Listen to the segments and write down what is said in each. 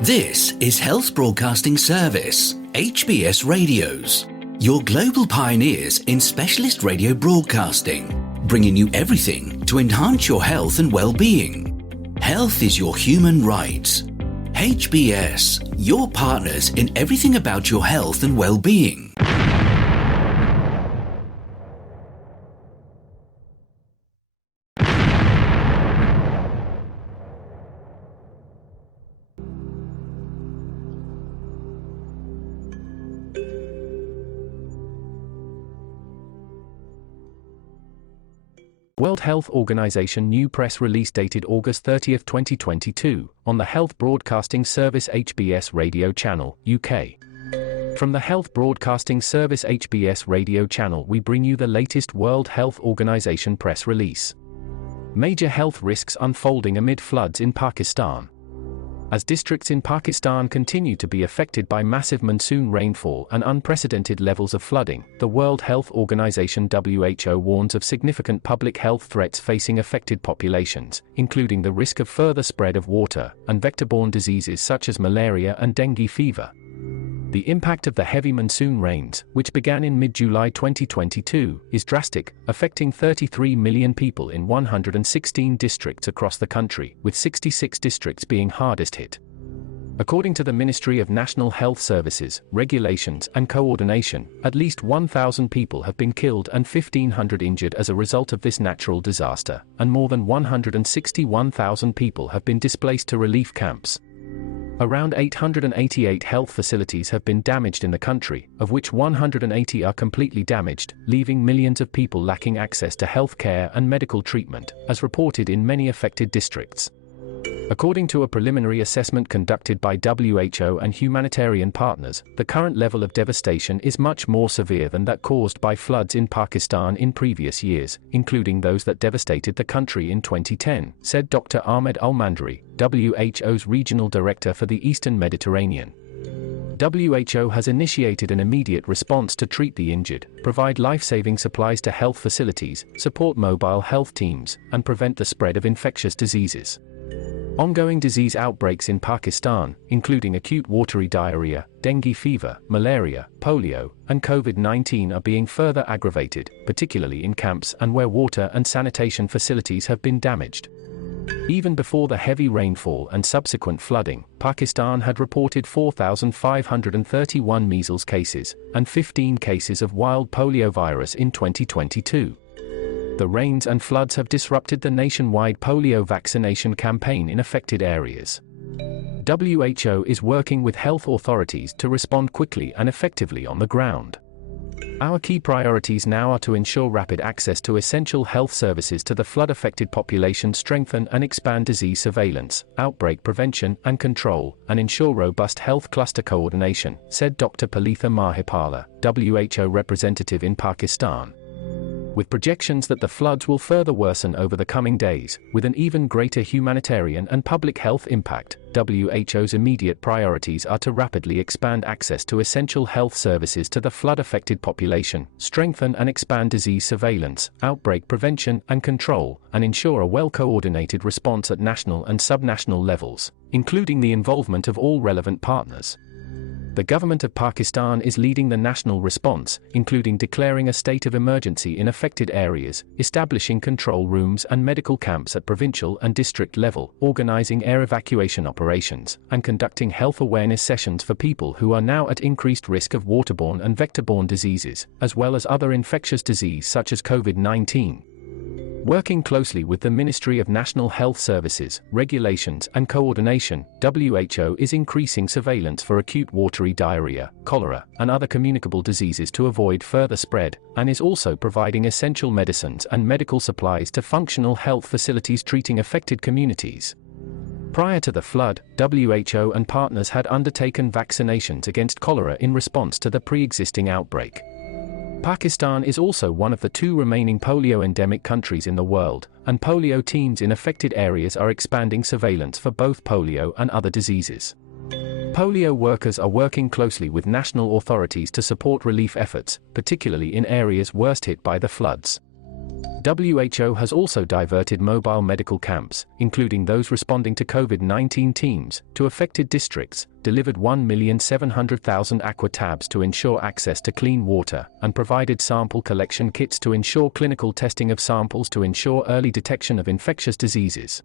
This is Health Broadcasting Service HBS Radios, your global pioneers in specialist radio broadcasting, bringing you everything to enhance your health and well-being. Health is your human right. HBS, your partners in everything about your health and well-being. World Health Organization new press release dated August 30, 2022, on the Health Broadcasting Service HBS radio channel, UK. From the Health Broadcasting Service HBS radio channel we bring you the latest World Health Organization press release. Major health risks unfolding amid floods in Pakistan. As districts in Pakistan continue to be affected by massive monsoon rainfall and unprecedented levels of flooding, the World Health Organization WHO warns of significant public health threats facing affected populations, including the risk of further spread of water and vector-borne diseases such as malaria and dengue fever. The impact of the heavy monsoon rains, which began in mid-July 2022, is drastic, affecting 33 million people in 116 districts across the country, with 66 districts being hardest hit. According to the Ministry of National Health Services, Regulations and Coordination, at least 1,000 people have been killed and 1,500 injured as a result of this natural disaster, and more than 161,000 people have been displaced to relief camps. Around 888 health facilities have been damaged in the country, of which 180 are completely damaged, leaving millions of people lacking access to health care and medical treatment, as reported in many affected districts. According to a preliminary assessment conducted by WHO and humanitarian partners, the current level of devastation is much more severe than that caused by floods in Pakistan in previous years, including those that devastated the country in 2010, said Dr. Ahmed Al-Mandri, WHO's regional director for the Eastern Mediterranean. WHO has initiated an immediate response to treat the injured, provide life-saving supplies to health facilities, support mobile health teams, and prevent the spread of infectious diseases. Ongoing disease outbreaks in Pakistan, including acute watery diarrhea, dengue fever, malaria, polio, and COVID-19 are being further aggravated, particularly in camps and where water and sanitation facilities have been damaged. Even before the heavy rainfall and subsequent flooding, Pakistan had reported 4,531 measles cases and 15 cases of wild polio virus in 2022. The rains and floods have disrupted the nationwide polio vaccination campaign in affected areas. WHO is working with health authorities to respond quickly and effectively on the ground. Our key priorities now are to ensure rapid access to essential health services to the flood-affected population, strengthen and expand disease surveillance, outbreak prevention and control, and ensure robust health cluster coordination, said Dr. Palitha Mahipala, WHO representative in Pakistan. With projections that the floods will further worsen over the coming days, with an even greater humanitarian and public health impact, WHO's immediate priorities are to rapidly expand access to essential health services to the flood-affected population, strengthen and expand disease surveillance, outbreak prevention and control, and ensure a well-coordinated response at national and subnational levels, including the involvement of all relevant partners. The government of Pakistan is leading the national response, including declaring a state of emergency in affected areas, establishing control rooms and medical camps at provincial and district level, organizing air evacuation operations, and conducting health awareness sessions for people who are now at increased risk of waterborne and vector-borne diseases, as well as other infectious disease such as COVID-19. Working closely with the Ministry of National Health Services, Regulations and Coordination, WHO is increasing surveillance for acute watery diarrhea, cholera, and other communicable diseases to avoid further spread, and is also providing essential medicines and medical supplies to functional health facilities treating affected communities. Prior to the flood, WHO and partners had undertaken vaccinations against cholera in response to the pre-existing outbreak. Pakistan is also one of the 2 remaining polio-endemic countries in the world, and polio teams in affected areas are expanding surveillance for both polio and other diseases. Polio workers are working closely with national authorities to support relief efforts, particularly in areas worst hit by the floods. WHO has also diverted mobile medical camps, including those responding to COVID-19 teams, to affected districts, delivered 1,700,000 aqua tabs to ensure access to clean water, and provided sample collection kits to ensure clinical testing of samples to ensure early detection of infectious diseases.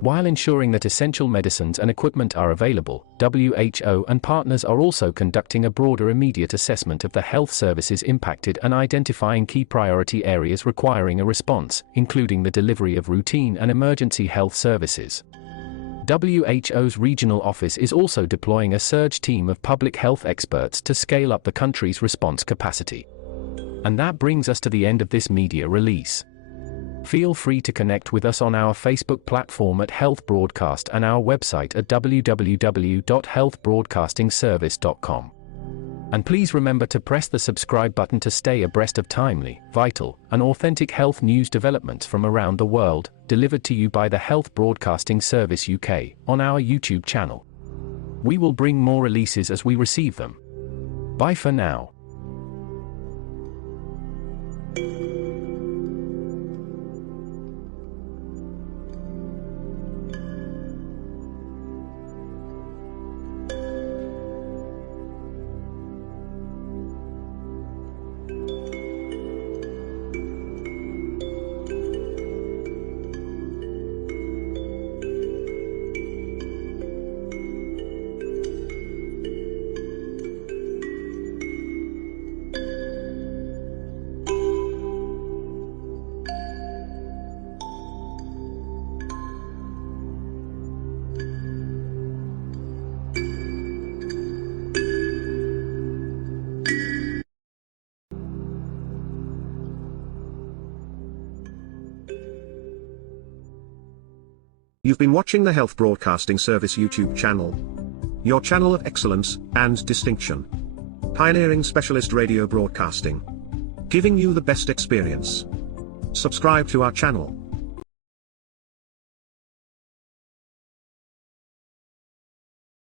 While ensuring that essential medicines and equipment are available, WHO and partners are also conducting a broader immediate assessment of the health services impacted and identifying key priority areas requiring a response, including the delivery of routine and emergency health services. WHO's regional office is also deploying a surge team of public health experts to scale up the country's response capacity. And that brings us to the end of this media release. Feel free to connect with us on our Facebook platform at Health Broadcast and our website at www.healthbroadcastingservice.com. And please remember to press the subscribe button to stay abreast of timely, vital, and authentic health news developments from around the world, delivered to you by the Health Broadcasting Service UK on our YouTube channel. We will bring more releases as we receive them. Bye for now. You've been watching the Health Broadcasting Service YouTube channel. Your channel of excellence and distinction. Pioneering specialist radio broadcasting. Giving you the best experience. Subscribe to our channel.